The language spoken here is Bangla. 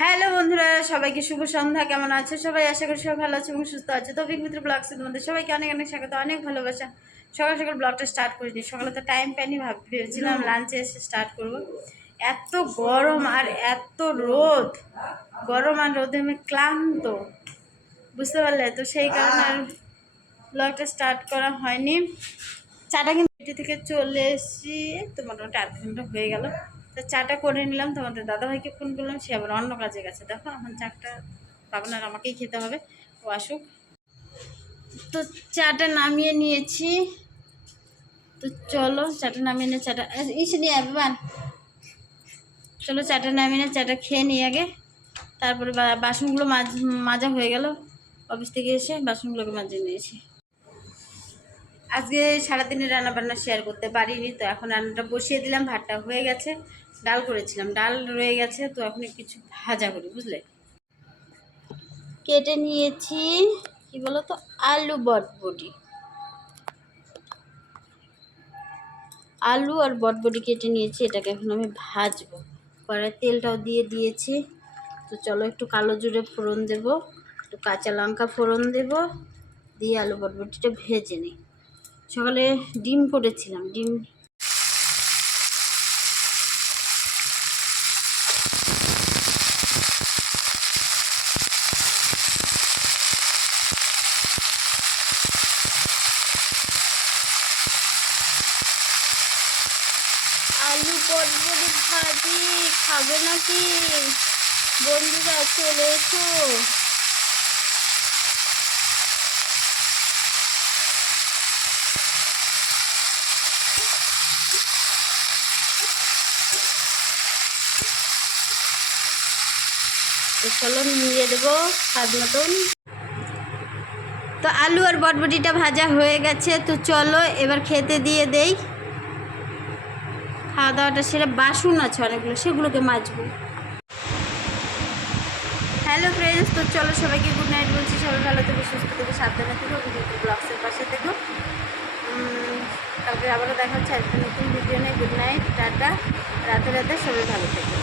হ্যালো বন্ধুরা সবাইকে শুভ সন্ধ্যা। কেমন আছে সবাই? আশা করি সবাই ভালো আছে এবং সুস্থ আছে। তো মিত্র ব্লগসের তোমাদের সবাইকে অনেক অনেক স্বাগত অনেক ভালোবাসা। সকাল সকাল ব্লগটা স্টার্ট করে দিই সকালে তো টাইম পাইনি ভাব ভেবেছিলাম লাঞ্চে এসে স্টার্ট করব। এত গরম আর এত রোদ। গরম আর রোদে আমি ক্লান্ত। বুঝতে পারলে? তো সেই কারণে আর ব্লগটা স্টার্ট করা হয়নি। চাটা কিন্তু থেকে চলে এসেছি। তো মোটামুটি আধ ঘণ্টা হয়ে গেল। তো চাটা করে নিলাম, তোমাদের দাদাভাইকে ফোন করলাম, সে আবার অন্য কাজে গেছে। দেখো, এখন চাটা পাবেন আর আমাকেই খেতে হবে, ও আসুক। তো চাটা নামিয়ে নিয়েছি। তো চলো, চাটা নামিয়ে নিয়ে চাটা ইসে নিয়ে বান চলো, চাটা নামিয়ে নিয়ে চাটা খেয়ে নিই আগে। তারপরে বাসনগুলো মাজ, মাজা হয়ে গেল। অফিস থেকে এসে বাসনগুলোকে মাজিয়ে নিয়েছি। আজকে সারাদিনের রান্না বান্না শেয়ার করতে পারিনি, তো এখন রান্নাটা বসিয়ে দিলাম, ভাতটা হয়ে গেছে, ডাল করেছিলাম, ডাল রয়ে গেছে, তো এখন কিছু ভাজা করি, বুঝলে? কেটে নিয়েছি, কি বলো তো আলু বটবটি। আলু আর বটবটি কেটে নিয়েছি, এটাকে এখন আমি ভাজবো। কড়াই তেলটাও দিয়ে দিয়েছি, তো চলো একটু কালো জুড়ে ফোড়ন দেব, একটু কাঁচা লঙ্কা ফোড়ন দেব, দিয়ে আলু বটবটিটা ভেজে নিই। সকালে ডিম করেছিলাম ডিম আলু পটবটি ভাজি খাবে নাকি? বন্ধুরা চলে এসো। চলো নিয়ে দেবো স্বাদ মতন। তো আলু আর বটবটিটা ভাজা হয়ে গেছে, তো চলো এবার খেতে দিয়ে দেই। খাওয়া দাওয়াটা সেটা বাসন আছে অনেকগুলো, সেগুলোকে মাজবো। হ্যালো ফ্রেন্ডস তো চলো সবাইকে গুড নাইট বলছি। সবাই ভালো থেকে, সুস্থ থেকে, সাবধানে থেকো, ভিডিওটি ব্লগসের পাশে থেকো। কালকে আবারও দেখা হচ্ছে একটা নতুন ভিডিও নেই গুড নাইট টাটা, রাতে রাতে সবাই ভালো থেকো।